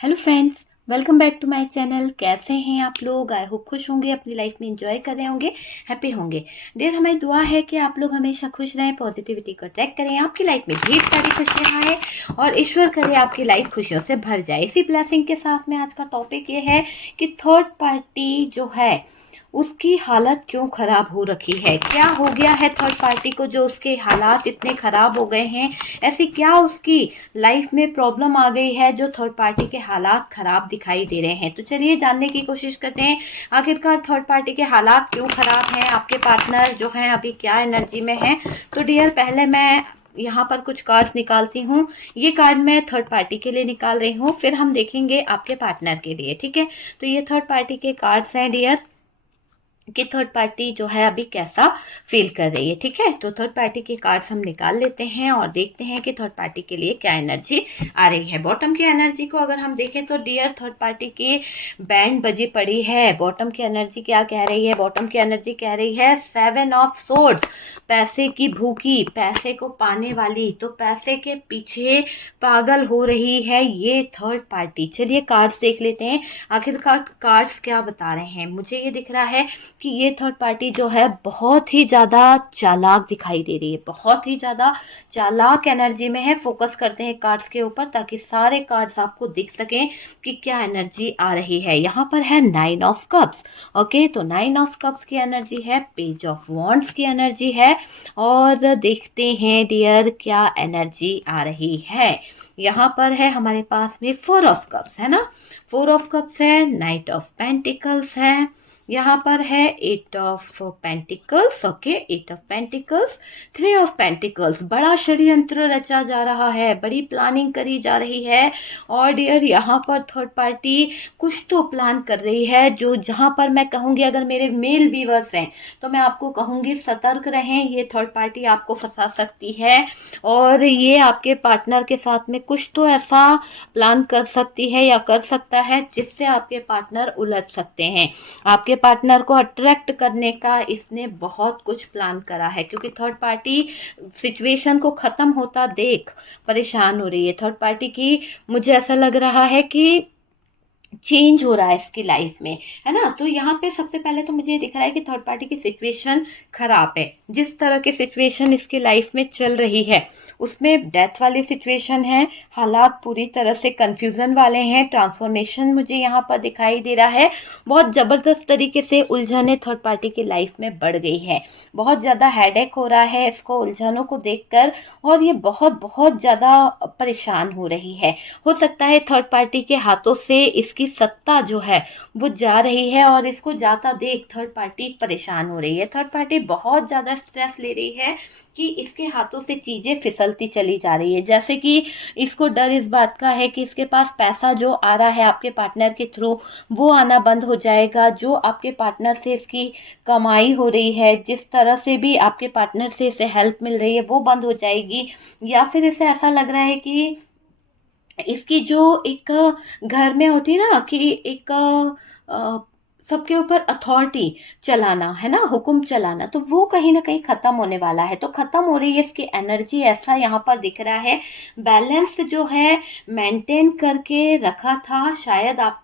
Hello friends, welcome back to my channel. कैसे हैं आप लोग? आई होप खुश होंगे, अपनी लाइफ में एंजॉय कर रहे होंगे, हैप्पी होंगे। डियर, हमारी दुआ है कि आप लोग हमेशा खुश रहें, पॉजिटिविटी को अट्रैक्ट करें, आपकी लाइफ में ढेर सारी खुशियां आए और ईश्वर करे आपकी लाइफ खुशियों से भर जाए। इसी ब्लेसिंग के साथ में आज का टॉपिक ये है कि थर्ड पार्टी जो है उसकी हालत क्यों खराब हो रखी है। क्या हो गया है थर्ड पार्टी को जो उसके हालात इतने खराब हो गए हैं? ऐसी क्या उसकी लाइफ में प्रॉब्लम आ गई है जो थर्ड पार्टी के हालात खराब दिखाई दे रहे हैं? तो चलिए जानने की कोशिश करते हैं आखिरकार थर्ड पार्टी के हालात क्यों खराब हैं, आपके पार्टनर जो हैं अभी क्या एनर्जी में हैं। तो डियर, पहले मैं यहाँ पर कुछ कार्ड्स निकालती हूँ। ये कार्ड मैं थर्ड पार्टी के लिए निकाल रही हूँ, फिर हम देखेंगे आपके पार्टनर के लिए। ठीक है, तो ये थर्ड पार्टी के कार्ड्स हैं डियर कि थर्ड पार्टी जो है अभी कैसा फील कर रही है। ठीक है, तो थर्ड पार्टी के कार्ड्स हम निकाल लेते हैं और देखते हैं कि थर्ड पार्टी के लिए क्या एनर्जी आ रही है। बॉटम की एनर्जी को अगर हम देखें तो डियर, थर्ड पार्टी की बैंड बजी पड़ी है। बॉटम की एनर्जी क्या कह रही है? बॉटम की एनर्जी कह रही है 7 ऑफ सोर्ड्स, पैसे की भूखी, पैसे को पाने वाली, तो पैसे के पीछे पागल हो रही है ये थर्ड पार्टी। चलिए कार्ड्स देख लेते हैं आखिरकार कार्ड्स क्या बता रहे हैं। मुझे ये दिख रहा है कि ये थर्ड पार्टी जो है बहुत ही ज्यादा चालाक दिखाई दे रही है, बहुत ही ज्यादा चालाक एनर्जी में है। फोकस करते हैं कार्ड्स के ऊपर ताकि सारे कार्ड्स आपको दिख सकें कि क्या एनर्जी आ रही है। यहाँ पर है 9 ऑफ कप्स। ओके, तो 9 ऑफ कप्स की एनर्जी है, पेज ऑफ वॉन्ड्स की एनर्जी है, और देखते हैं डियर क्या एनर्जी आ रही है। यहाँ पर है हमारे पास में 4 ऑफ कप्स, है ना, 4 ऑफ कप्स है, नाइट ऑफ पेंटिकल्स है, यहाँ पर है 8 of pentacles. Okay, 8 of pentacles, 3 of pentacles. बड़ा षड्यंत्र रचा जा रहा है, बड़ी प्लानिंग करी जा रही है। और डियर, यहाँ पर थर्ड पार्टी कुछ तो प्लान कर रही है जो, जहां पर मैं कहूंगी, अगर मेरे मेल व्यूअर्स हैं तो मैं आपको कहूंगी सतर्क रहें, ये थर्ड पार्टी आपको फंसा सकती है और ये आपके पार्टनर के साथ में कुछ तो ऐसा प्लान कर सकती है या कर सकता है जिससे आपके पार्टनर उलझ सकते हैं। आपके पार्टनर को अट्रैक्ट करने का इसने बहुत कुछ प्लान करा है, क्योंकि थर्ड पार्टी सिचुएशन को खत्म होता देख परेशान हो रही है। थर्ड पार्टी की मुझे ऐसा लग रहा है कि चेंज हो रहा है इसकी लाइफ में, है ना। तो यहाँ पे सबसे पहले तो मुझे ये दिख रहा है कि थर्ड पार्टी की सिचुएशन खराब है। जिस तरह की सिचुएशन इसकी लाइफ में चल रही है उसमें डेथ वाली सिचुएशन है, हालात पूरी तरह से कंफ्यूजन वाले हैं। ट्रांसफॉर्मेशन मुझे यहाँ पर दिखाई दे रहा है, बहुत जबरदस्त तरीके से उलझने थर्ड पार्टी की लाइफ में बढ़ गई है। बहुत ज्यादा हेडेक हो रहा है इसको उलझनों को देखकर, और ये बहुत बहुत ज्यादा परेशान हो रही है। हो सकता है थर्ड पार्टी के हाथों से इसकी सत्ता जो है वो जा रही है और इसको जाता देख थर्ड पार्टी परेशान हो रही है। थर्ड पार्टी बहुत ज्यादा स्ट्रेस ले रही है कि इसके हाथों से चीजें फिसलती चली जा रही है। जैसे कि इसको डर इस बात का है कि इसके पास पैसा जो आ रहा है आपके पार्टनर के थ्रू वो आना बंद हो जाएगा। जो आपके पार्टनर से इसकी कमाई हो रही है, जिस तरह से भी आपके पार्टनर से इसे हेल्प मिल रही है वो बंद हो जाएगी। या फिर इसे ऐसा लग रहा है कि इसकी जो एक घर में होती है ना कि एक सबके ऊपर अथॉरिटी चलाना, है ना, हुक्म चलाना, तो वो कहीं ना कहीं खत्म होने वाला है। तो खत्म हो रही है इसकी एनर्जी, ऐसा यहाँ पर दिख रहा है। बैलेंस जो है मेंटेन करके रखा था शायद आप,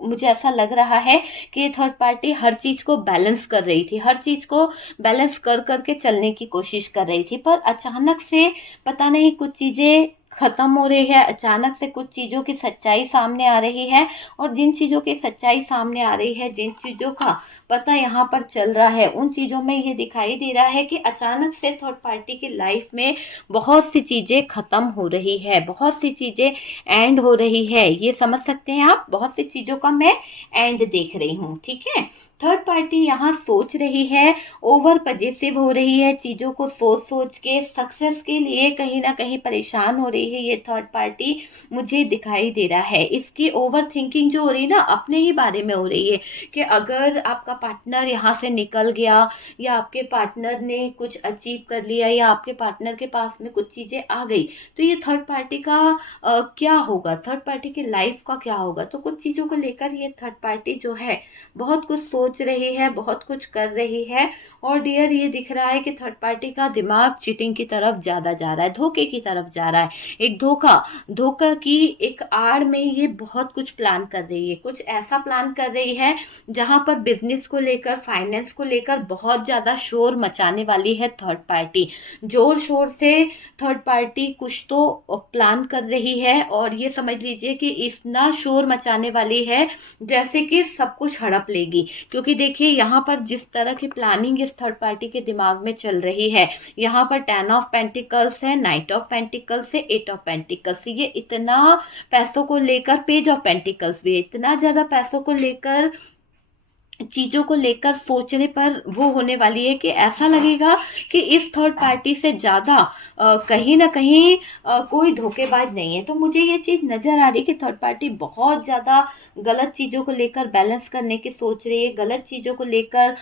मुझे ऐसा लग रहा है कि ये थर्ड पार्टी हर चीज को बैलेंस कर रही थी, हर चीज को बैलेंस कर करके चलने की कोशिश कर रही थी, पर अचानक से पता नहीं कुछ चीजें खत्म हो रही है, अचानक से कुछ चीजों की सच्चाई सामने आ रही है। और जिन चीजों की सच्चाई सामने आ रही है, जिन चीजों का पता यहाँ पर चल रहा है, उन चीजों में ये दिखाई दे रहा है कि अचानक से थर्ड पार्टी की लाइफ में बहुत सी चीजें खत्म हो रही है, बहुत सी चीजें एंड हो रही है। ये समझ सकते हैं आप, बहुत सी चीजों का मैं एंड देख रही हूँ। ठीक है, थर्ड पार्टी यहाँ सोच रही है, ओवर पजेसिव हो रही है, चीजों को सोच सोच के सक्सेस के लिए कहीं ना कहीं परेशान हो रही है ये थर्ड पार्टी, मुझे दिखाई दे रहा है। इसकी ओवर थिंकिंग जो हो रही है ना, अपने ही बारे में हो रही है कि अगर आपका पार्टनर यहाँ से निकल गया, या आपके पार्टनर ने कुछ अचीव कर लिया, या आपके पार्टनर के पास में कुछ चीजें आ गई, तो ये थर्ड पार्टी का क्या होगा, थर्ड पार्टी की लाइफ का क्या होगा। तो कुछ चीजों को लेकर ये थर्ड पार्टी जो है बहुत कुछ सोच रही है, बहुत कुछ कर रही है। और डियर, ये दिख रहा है कि थर्ड पार्टी का दिमाग चीटिंग की तरफ ज्यादा जा रहा है, धोखे की तरफ जा रहा है। एक धोखा की एक आड़ में ये बहुत कुछ प्लान कर रही है, कुछ ऐसा प्लान कर रही है जहां पर बिजनेस को लेकर, फाइनेंस को लेकर बहुत ज्यादा शोर मचाने वाली है थर्ड पार्टी। जोर शोर से थर्ड पार्टी कुछ तो प्लान कर रही है, और ये समझ लीजिए कि इतना शोर मचाने वाली है जैसे कि सब कुछ हड़प लेगी। क्योंकि देखिए यहाँ पर जिस तरह की प्लानिंग इस थर्ड पार्टी के दिमाग में चल रही है, यहाँ पर 10 ऑफ पेंटिकल्स है, नाइट ऑफ पेंटिकल्स है, 8 ऑफ पेंटिकल्स, ये इतना पैसों को लेकर, पेज ऑफ पेंटिकल्स भी, इतना ज्यादा पैसों को लेकर, चीजों को लेकर सोचने पर वो होने वाली है कि ऐसा लगेगा कि इस थर्ड पार्टी से ज्यादा कहीं ना कहीं कोई धोखेबाज नहीं है। तो मुझे ये चीज नजर आ रही है कि थर्ड पार्टी बहुत ज्यादा गलत चीजों को लेकर बैलेंस करने की सोच रही है, गलत चीजों को लेकर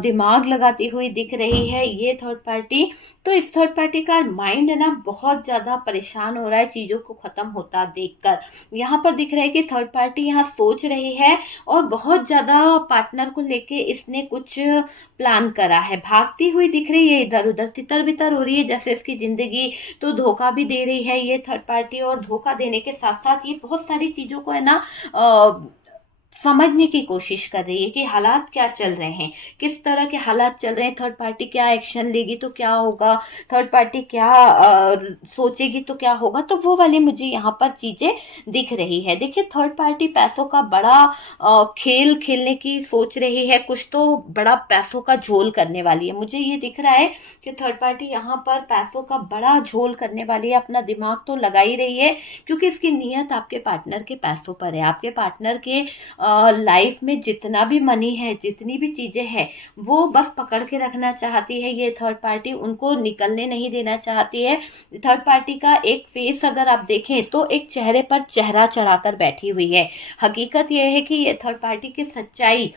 दिमाग लगाती हुई दिख रही है ये थर्ड पार्टी। तो इस थर्ड पार्टी का माइंड है ना बहुत ज्यादा परेशान हो रहा है चीजों को खत्म होता देखकर। यहाँ पर दिख रहा है कि थर्ड पार्टी यहाँ सोच रही है, और बहुत ज्यादा पार्टनर को लेके इसने कुछ प्लान करा है। भागती हुई दिख रही है, इधर उधर तितर बितर हो रही है, जैसे इसकी जिंदगी तो धोखा भी दे रही है ये थर्ड पार्टी, और धोखा देने के साथ साथ ये बहुत सारी चीजों को है ना समझने की कोशिश कर रही है कि हालात क्या चल रहे हैं, किस तरह के हालात चल रहे हैं, थर्ड पार्टी क्या एक्शन लेगी तो क्या होगा, थर्ड पार्टी क्या सोचेगी तो क्या होगा। तो वो वाली मुझे यहाँ पर चीजें दिख रही है। देखिए थर्ड पार्टी पैसों का बड़ा खेल खेलने की सोच रही है, कुछ तो बड़ा पैसों का झोल करने वाली है। मुझे ये दिख रहा है कि थर्ड पार्टी यहाँ पर पैसों का बड़ा झोल करने वाली है, अपना दिमाग तो लगा ही रही है, क्योंकि इसकी नीयत आपके पार्टनर के पैसों पर है। आपके पार्टनर के लाइफ में जितना भी मनी है, जितनी भी चीजें हैं, वो बस पकड़ के रखना चाहती है ये थर्ड पार्टी, उनको निकलने नहीं देना चाहती है। थर्ड पार्टी का एक फेस अगर आप देखें तो एक चेहरे पर चेहरा चढ़ाकर बैठी हुई है। हकीकत यह है कि ये थर्ड पार्टी की सच्चाई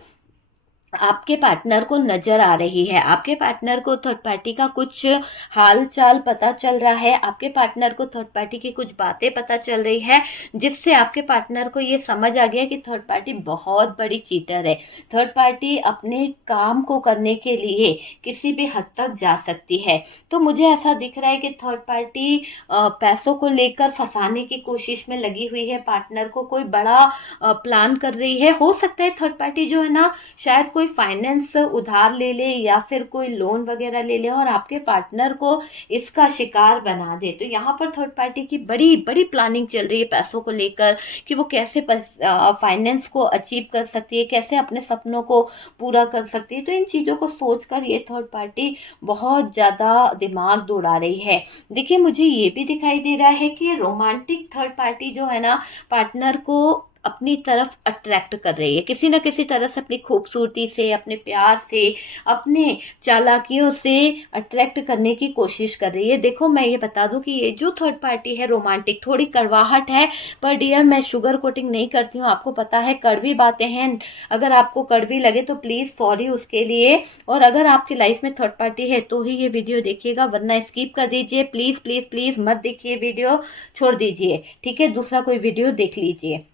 आपके पार्टनर को नजर आ रही है। आपके पार्टनर को थर्ड पार्टी का कुछ हाल चाल पता चल रहा है, आपके पार्टनर को थर्ड पार्टी की कुछ बातें पता चल रही है, जिससे आपके पार्टनर को ये समझ आ गया कि थर्ड पार्टी बहुत बड़ी चीटर है। थर्ड पार्टी अपने काम को करने के लिए किसी भी हद तक जा सकती है। तो मुझे ऐसा दिख रहा है कि थर्ड पार्टी पैसों को लेकर फंसाने की कोशिश में लगी हुई है पार्टनर को, कोई बड़ा प्लान कर रही है। हो सकता है थर्ड पार्टी जो है ना शायद कोई फाइनेंस उधार ले ले या फिर कोई लोन वगैरह ले ले और आपके पार्टनर को इसका शिकार बना दे। तो यहाँ पर थर्ड पार्टी की बड़ी बड़ी प्लानिंग चल रही है पैसों को लेकर कि वो कैसे फाइनेंस को अचीव कर सकती है, कैसे अपने सपनों को पूरा कर सकती है। तो इन चीजों को सोचकर ये थर्ड पार्टी बहुत ज्यादा दिमाग दौड़ा रही है। देखिए मुझे ये भी दिखाई दे रहा है कि रोमांटिक थर्ड पार्टी जो है ना पार्टनर को अपनी तरफ अट्रैक्ट कर रही है, किसी न किसी तरह से अपनी खूबसूरती से, अपने प्यार से, अपने चालाकियों से अट्रैक्ट करने की कोशिश कर रही है। देखो मैं ये बता दूं कि ये जो थर्ड पार्टी है रोमांटिक, थोड़ी कड़वाहट है, पर डियर मैं शुगर कोटिंग नहीं करती हूँ, आपको पता है कड़वी बातें हैं। अगर आपको कड़वी लगे तो प्लीज सॉरी उसके लिए। और अगर आपकी लाइफ में थर्ड पार्टी है तो ही ये वीडियो देखिएगा, वरना स्किप कर दीजिए। प्लीज प्लीज प्लीज मत देखिए, वीडियो छोड़ दीजिए, ठीक है, दूसरा कोई वीडियो देख लीजिए।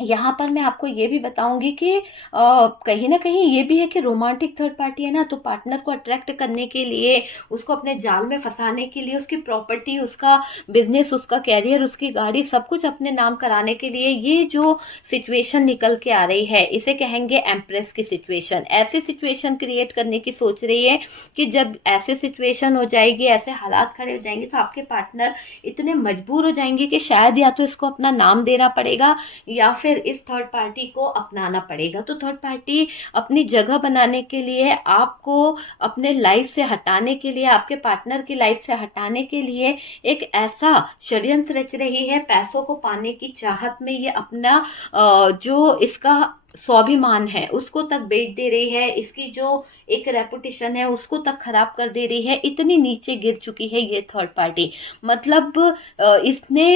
यहाँ पर मैं आपको ये भी बताऊंगी कि कहीं ना कहीं ये भी है कि रोमांटिक थर्ड पार्टी है ना, तो पार्टनर को अट्रैक्ट करने के लिए, उसको अपने जाल में फंसाने के लिए, उसकी प्रॉपर्टी, उसका बिजनेस, उसका कैरियर, उसकी गाड़ी, सब कुछ अपने नाम कराने के लिए ये जो सिचुएशन निकल के आ रही है, इसे कहेंगे एम्प्रेस की सिचुएशन। ऐसी सिचुएशन क्रिएट करने की सोच रही है कि जब ऐसे सिचुएशन हो जाएगी, ऐसे हालात खड़े हो जाएंगे, तो आपके पार्टनर इतने मजबूर हो जाएंगे कि शायद या तो इसको अपना नाम देना पड़ेगा या फिर इस थर्ड पार्टी को अपनाना पड़ेगा। तो थर्ड पार्टी अपनी जगह बनाने के लिए, आपको अपने लाइफ से हटाने के लिए, आपके पार्टनर की लाइफ से हटाने के लिए एक ऐसा षड्यंत्र रच रही है, पैसों को पाने की चाहत में ये अपना जो इसका स्वाभिमान है उसको तक बेच दे रही है, इसकी जो एक रेपुटेशन है उसको तक खराब कर दे रही है। इतनी नीचे गिर चुकी है ये थर्ड पार्टी, मतलब इसने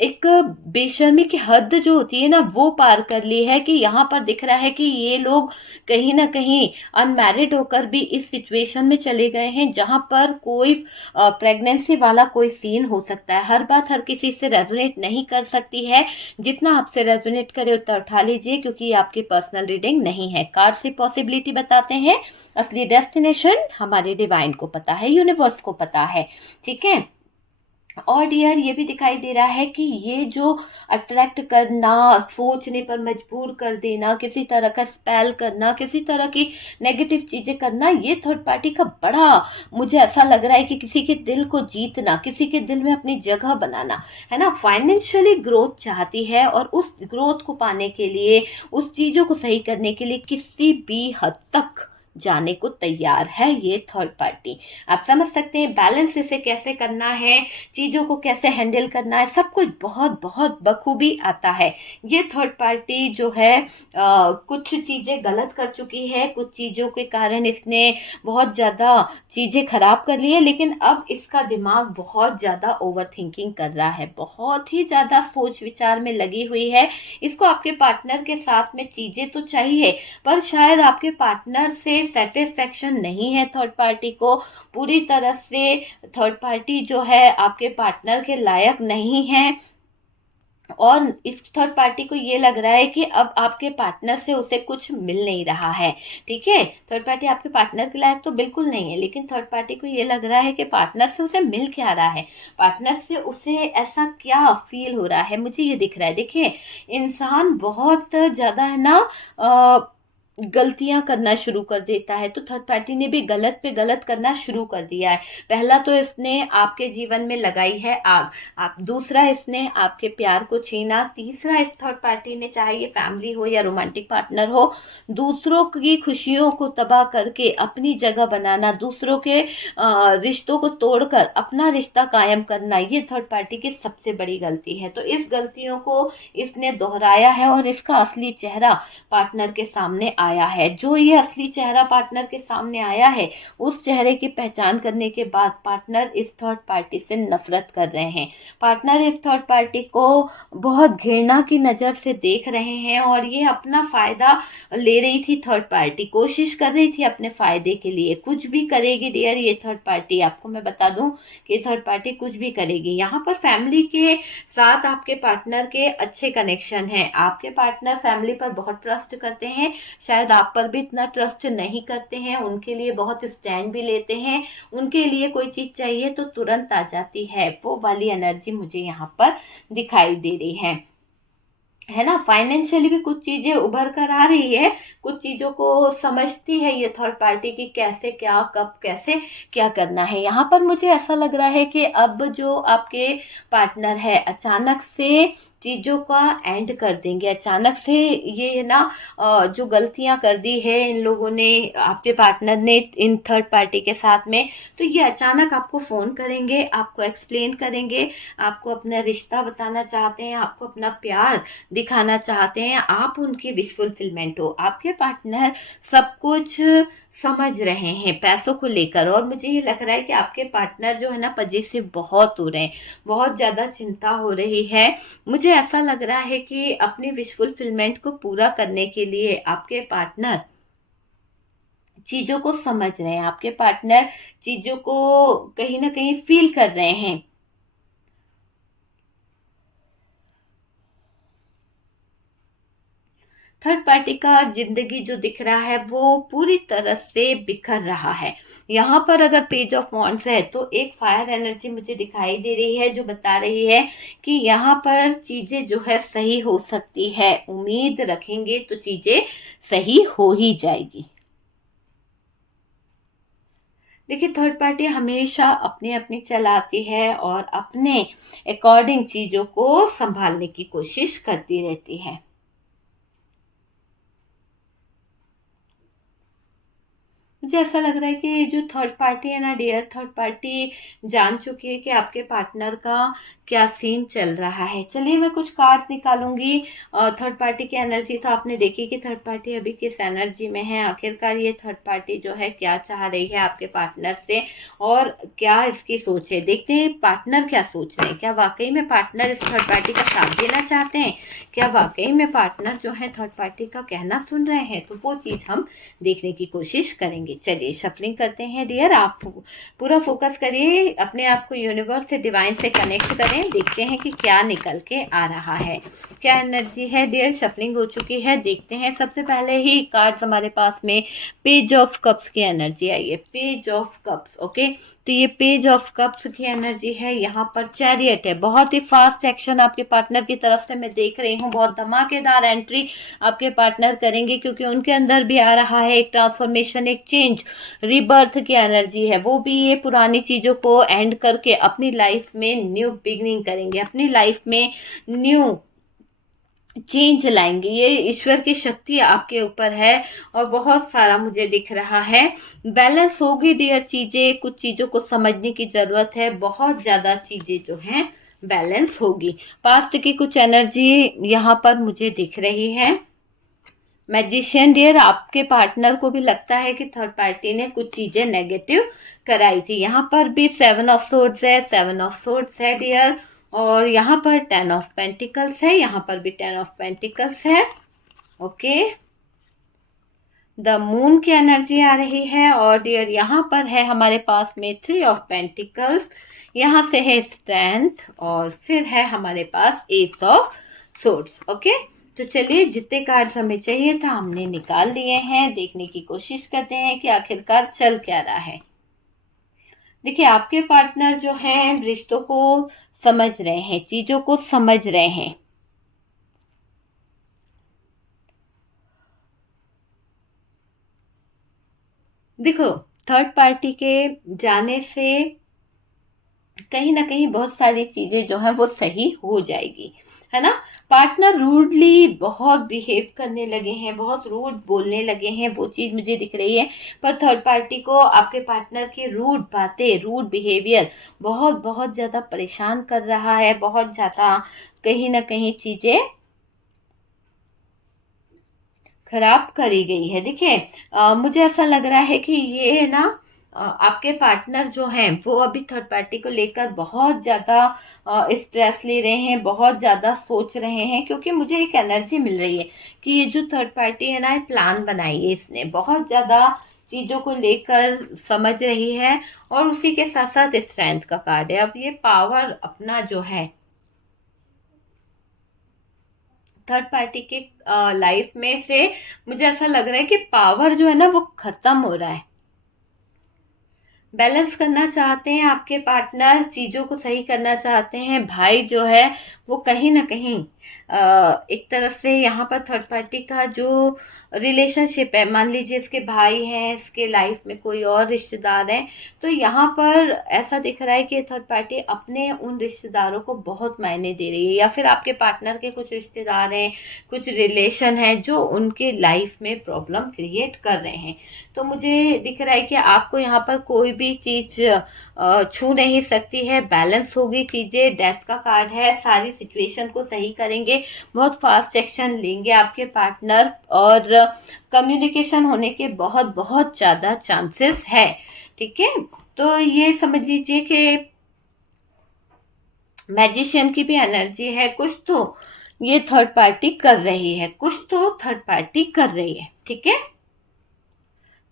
एक बेशर्मी की हद जो होती है ना वो पार कर ली है कि यहाँ पर दिख रहा है कि ये लोग कहीं ना कहीं अनमैरिड होकर भी इस सिचुएशन में चले गए हैं जहां पर कोई प्रेगनेंसी वाला कोई सीन हो सकता है। हर बात हर किसी से रेजोनेट नहीं कर सकती है, जितना आपसे रेजोनेट करे उतना उठा लीजिए, क्योंकि ये आपकी पर्सनल रीडिंग नहीं है। कार्ड से पॉसिबिलिटी बताते हैं, असली डेस्टिनेशन हमारे डिवाइन को पता है, यूनिवर्स को पता है, ठीक है। और डियर ये भी दिखाई दे रहा है कि ये जो अट्रैक्ट करना, सोचने पर मजबूर कर देना, किसी तरह का स्पेल करना, किसी तरह की नेगेटिव चीजें करना, ये थर्ड पार्टी का बड़ा, मुझे ऐसा लग रहा है कि किसी के दिल को जीतना, किसी के दिल में अपनी जगह बनाना, है ना। फाइनेंशियली ग्रोथ चाहती है और उस ग्रोथ को पाने के लिए, उस चीजों को सही करने के लिए किसी भी हद तक जाने को तैयार है ये थर्ड पार्टी। आप समझ सकते हैं बैलेंस इसे कैसे करना है, चीजों को कैसे हैंडल करना है, सब कुछ बहुत बहुत बखूबी आता है। ये थर्ड पार्टी जो है कुछ चीजें गलत कर चुकी है, कुछ चीजों के कारण इसने बहुत ज्यादा चीजें खराब कर ली है, लेकिन अब इसका दिमाग बहुत ज्यादा ओवर थिंकिंग कर रहा है, बहुत ही ज्यादा सोच विचार में लगी हुई है। इसको आपके पार्टनर के साथ में चीजें तो चाहिए, पर शायद आपके पार्टनर से सेटिस्फेक्शन नहीं है थर्ड पार्टी को पूरी तरह से। थर्ड पार्टी जो है आपके पार्टनर के लायक नहीं है, और इस थर्ड पार्टी को ये लग रहा है कि अब आपके पार्टनर से उसे कुछ मिल नहीं रहा है। ठीक है, थर्ड पार्टी आपके पार्टनर के लायक तो बिल्कुल नहीं है, लेकिन थर्ड पार्टी को ये लग रहा है कि पार्टनर से उसे मिल क्या रहा है, पार्टनर से उसे ऐसा क्या फील हो रहा है, मुझे ये दिख रहा है। देखिए, इंसान बहुत ज्यादा है ना गलतियां करना शुरू कर देता है, तो थर्ड पार्टी ने भी गलत पे गलत करना शुरू कर दिया है। पहला तो इसने आपके जीवन में लगाई है आग, आप दूसरा इसने आपके प्यार को छीना, तीसरा इस थर्ड पार्टी ने, चाहे ये फैमिली हो या रोमांटिक पार्टनर हो, दूसरों की खुशियों को तबाह करके अपनी जगह बनाना, दूसरों के रिश्तों को तोड़कर अपना रिश्ता कायम करना, ये थर्ड पार्टी की सबसे बड़ी गलती है। तो इस गलतियों को इसने दोहराया है और इसका असली चेहरा पार्टनर के सामने आया है। जो ये असली चेहरा पार्टनर के सामने आया है, उस चेहरे की पहचान करने के बाद पार्टनर इस थर्ड पार्टी से नफरत कर रहे हैं। पार्टनर इस थर्ड पार्टी को बहुत घृणा की नजर से देख रहे हैं, और ये अपना फायदा ले रही थी थर्ड पार्टी, कोशिश कर रही थी अपने फायदे के लिए, कुछ भी करेगी डियर ये थर्ड पार्टी। आपको मैं बता दूं कि थर्ड पार्टी कुछ भी करेगी। यहाँ पर फैमिली के साथ आपके पार्टनर के अच्छे कनेक्शन है, आपके पार्टनर फैमिली पर बहुत ट्रस्ट करते हैं, शायद आप पर भी इतना ट्रस्ट नहीं करते हैं, उनके लिए बहुत स्टैंड भी लेते हैं, उनके लिए कोई चीज चाहिए तो तुरंत आ जाती है, वो वाली एनर्जी मुझे यहाँ पर दिखाई दे रही है ना। फाइनेंशियली भी कुछ चीजें उभर कर आ रही है, कुछ चीजों को समझती है ये थर्ड पार्टी की, कैसे क्या कब कैसे क्या करना है। यहाँ पर मुझे ऐसा लग रहा है कि अब जो आपके पार्टनर है अचानक से चीजों का एंड कर देंगे, अचानक से ये ना जो गलतियां कर दी है इन लोगों ने, आपके पार्टनर ने इन थर्ड पार्टी के साथ में, तो ये अचानक आपको फोन करेंगे, आपको एक्सप्लेन करेंगे, आपको अपना रिश्ता बताना चाहते हैं, आपको अपना प्यार दिखाना चाहते हैं, आप उनकी विश फुलफिलमेंट हो। आपके पार्टनर सब कुछ समझ रहे हैं पैसों को लेकर, और मुझे ये लग रहा है कि आपके पार्टनर जो है ना पजेसिव बहुत हो रहे हैं, बहुत ज्यादा चिंता हो रही है। मुझे ऐसा लग रहा है कि अपनी विश फुलफिलमेंट को पूरा करने के लिए आपके पार्टनर चीजों को समझ रहे हैं, आपके पार्टनर चीजों को कहीं ना कहीं फील कर रहे हैं। थर्ड पार्टी का जिंदगी जो दिख रहा है वो पूरी तरह से बिखर रहा है। यहाँ पर अगर पेज ऑफ वॉन्ड्स है तो एक फायर एनर्जी मुझे दिखाई दे रही है, जो बता रही है कि यहाँ पर चीजें जो है सही हो सकती है, उम्मीद रखेंगे तो चीजें सही हो ही जाएगी। देखिए, थर्ड पार्टी हमेशा अपनी अपनी चलाती है और अपने अकॉर्डिंग चीजों को संभालने की कोशिश करती रहती है। मुझे ऐसा लग रहा है कि जो थर्ड पार्टी है ना डियर, थर्ड पार्टी जान चुकी है कि आपके पार्टनर का क्या सीन चल रहा है। चलिए मैं कुछ कार्ड्स निकालूंगी, और थर्ड पार्टी की एनर्जी तो आपने देखी कि थर्ड पार्टी अभी किस एनर्जी में है, आखिरकार ये थर्ड पार्टी जो है क्या चाह रही है आपके पार्टनर से, और क्या इसकी सोच है। देखते हैं पार्टनर क्या सोच रहे हैं, क्या वाकई में पार्टनर इस थर्ड पार्टी का साथ देना चाहते हैं, क्या वाकई में पार्टनर जो है थर्ड पार्टी का कहना सुन रहे हैं, तो वो चीज हम देखने की कोशिश करेंगे। चलिए शफलिंग करते हैं डियर। आप पूरा फोकस करिए, अपने आप को यूनिवर्स से, डिवाइन से कनेक्ट करें। देखते हैं कि क्या निकल के आ रहा है, क्या एनर्जी है डियर। शफलिंग हो चुकी है, देखते हैं। सबसे पहले ही कार्ड्स हमारे पास में पेज ऑफ कप्स की एनर्जी आई है। Page of cups, okay. तो ये पेज ऑफ कप्स की एनर्जी है। यहाँ पर चैरियट है, बहुत ही फास्ट एक्शन आपके पार्टनर की तरफ से मैं देख रही हूँ। बहुत धमाकेदार एंट्री आपके पार्टनर करेंगे, क्योंकि उनके अंदर भी आ रहा है एक ट्रांसफॉर्मेशन, एक चेंज, रीबर्थ की एनर्जी है। वो भी ये पुरानी चीजों को एंड करके अपनी लाइफ में न्यू बिगनिंग करेंगे, अपनी लाइफ में न्यू चेंज लाएंगे। ये ईश्वर की शक्ति आपके ऊपर है और बहुत सारा मुझे दिख रहा है। बैलेंस होगी डियर चीजें, कुछ चीजों को समझने की जरूरत है। बहुत ज्यादा चीजें जो हैं बैलेंस होगी। पास्ट की कुछ एनर्जी यहाँ पर मुझे दिख रही है। मैजिशियन डियर, आपके पार्टनर को भी लगता है कि थर्ड पार्टी ने कुछ चीजें नेगेटिव कराई थी। यहाँ पर भी 7 ऑफ सोर्ड्स है, 7 ऑफ सोर्ड्स है डियर, और यहाँ पर 10 ऑफ पेंटिकल्स है, यहाँ पर भी 10 ऑफ पेंटिकल्स है, ओके। द मून की एनर्जी आ रही है, और डियर यहाँ पर है हमारे पास में 3 ऑफ पेंटिकल्स, यहाँ से है स्ट्रेंथ, और फिर है हमारे पास एस ऑफ सोर्ड्स, ओके। तो चलिए, जितने कार्ड्स हमें चाहिए था हमने निकाल लिए हैं। देखने की कोशिश करते हैं कि आखिरकार चल क्या रहा है। देखिए, आपके पार्टनर जो हैं रिश्तों को समझ रहे हैं, चीजों को समझ रहे हैं। देखो, थर्ड पार्टी के जाने से कहीं ना कहीं बहुत सारी चीजें जो है वो सही हो जाएगी, है ना। पार्टनर रूडली बहुत बिहेव करने लगे हैं, बहुत रूड बोलने लगे हैं, वो चीज मुझे दिख रही है। पर थर्ड पार्टी को आपके पार्टनर की रूड बातें, रूड बिहेवियर बहुत बहुत ज्यादा परेशान कर रहा है। बहुत ज्यादा कहीं ना कहीं चीजें खराब करी गई है। देखिए, मुझे ऐसा लग रहा है कि ये ना आपके पार्टनर जो हैं वो अभी थर्ड पार्टी को लेकर बहुत ज्यादा स्ट्रेस ले रहे हैं, बहुत ज्यादा सोच रहे हैं, क्योंकि मुझे एक एनर्जी मिल रही है कि ये जो थर्ड पार्टी है ना, ये प्लान बनाई है इसने, बहुत ज्यादा चीजों को लेकर समझ रही है। और उसी के साथ साथ स्ट्रेंथ का कार्ड है। अब ये पावर अपना जो है थर्ड पार्टी के लाइफ में से मुझे ऐसा लग रहा है कि पावर जो है ना वो खत्म हो रहा है। बैलेंस करना चाहते हैं आपके पार्टनर, चीजों को सही करना चाहते हैं। भाई जो है वो कहीं ना कहीं एक तरह से यहाँ पर थर्ड पार्टी का जो रिलेशनशिप है, मान लीजिए इसके भाई हैं, इसके लाइफ में कोई और रिश्तेदार हैं, तो यहाँ पर ऐसा दिख रहा है कि थर्ड पार्टी अपने उन रिश्तेदारों को बहुत मायने दे रही है, या फिर आपके पार्टनर के कुछ रिश्तेदार हैं, कुछ रिलेशन है जो उनके लाइफ में प्रॉब्लम क्रिएट कर रहे हैं। तो मुझे दिख रहा है कि आपको यहाँ पर कोई भी चीज छू नहीं सकती है। बैलेंस होगी चीजें, डेथ का कार्ड है, सारी सिचुएशन को सही करेंगे, बहुत फास्ट एक्शन लेंगे आपके पार्टनर, और कम्युनिकेशन होने के बहुत बहुत ज्यादा चांसेस है, ठीक है। तो ये समझ लीजिए कि मैजिशियन की भी एनर्जी है। कुछ तो ये थर्ड पार्टी कर रही है, कुछ तो थर्ड पार्टी कर रही है, ठीक है।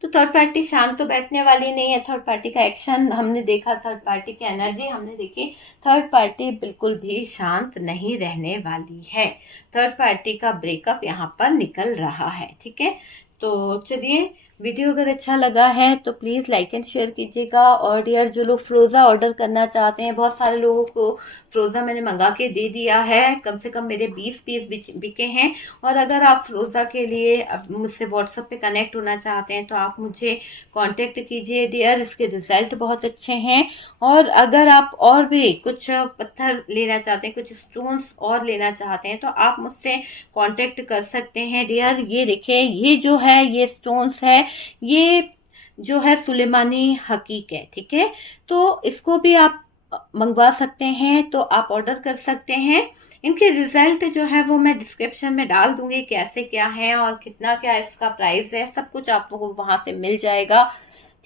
तो थर्ड पार्टी शांत तो बैठने वाली नहीं है। थर्ड पार्टी का एक्शन हमने देखा, थर्ड पार्टी की एनर्जी हमने देखी। थर्ड पार्टी बिल्कुल भी शांत नहीं रहने वाली है। थर्ड पार्टी का ब्रेकअप यहाँ पर निकल रहा है, ठीक है। तो चलिए, वीडियो अगर अच्छा लगा है तो प्लीज़ लाइक एंड शेयर कीजिएगा। और डियर, जो लोग फ्रोज़ा ऑर्डर करना चाहते हैं, बहुत सारे लोगों को फ्रोज़ा मैंने मंगा के दे दिया है, कम से कम मेरे 20 पीस बिके हैं। और अगर आप फ्रोज़ा के लिए मुझसे व्हाट्सएप पे कनेक्ट होना चाहते हैं तो आप मुझे कांटेक्ट कीजिए डियर, इसके रिजल्ट बहुत अच्छे हैं। और अगर आप और भी कुछ पत्थर लेना चाहते हैं, कुछ स्टोन्स और लेना चाहते हैं, तो आप मुझसे कांटेक्ट कर सकते हैं डियर। ये देखिए, ये जो है ये स्टोन्स है, ये जो है सुलेमानी हकीक है, ठीक है। तो इसको भी आप मंगवा सकते हैं, तो आप ऑर्डर कर सकते हैं। इनके रिजल्ट जो है वो मैं डिस्क्रिप्शन में डाल दूंगी, कैसे क्या है और कितना क्या इसका प्राइस है, सब कुछ आपको वहां से मिल जाएगा,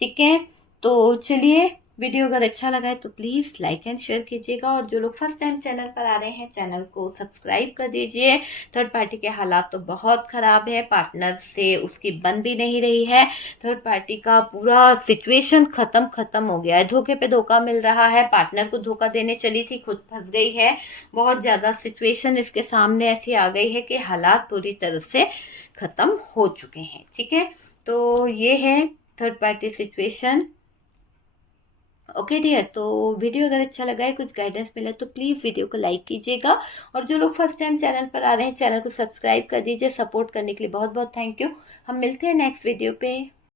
ठीक है। तो चलिए, वीडियो अगर अच्छा लगा है तो प्लीज़ लाइक एंड शेयर कीजिएगा, और जो लोग फर्स्ट टाइम चैनल पर आ रहे हैं चैनल को सब्सक्राइब कर दीजिए। थर्ड पार्टी के हालात तो बहुत ख़राब है, पार्टनर से उसकी बन भी नहीं रही है, थर्ड पार्टी का पूरा सिचुएशन ख़त्म हो गया है, धोखे पे धोखा मिल रहा है, पार्टनर को धोखा देने चली थी, खुद फंस गई है। बहुत ज़्यादा सिचुएशन इसके सामने ऐसी आ गई है कि हालात पूरी तरह से ख़त्म हो चुके हैं। ठीक है, तो ये है third party situation. Okay dear, तो वीडियो अगर अच्छा लगा है, कुछ गाइडेंस मिला तो प्लीज़ वीडियो को लाइक कीजिएगा, और जो लोग फर्स्ट टाइम चैनल पर आ रहे हैं चैनल को सब्सक्राइब कर दीजिए। सपोर्ट करने के लिए बहुत बहुत थैंक यू। हम मिलते हैं नेक्स्ट वीडियो पे।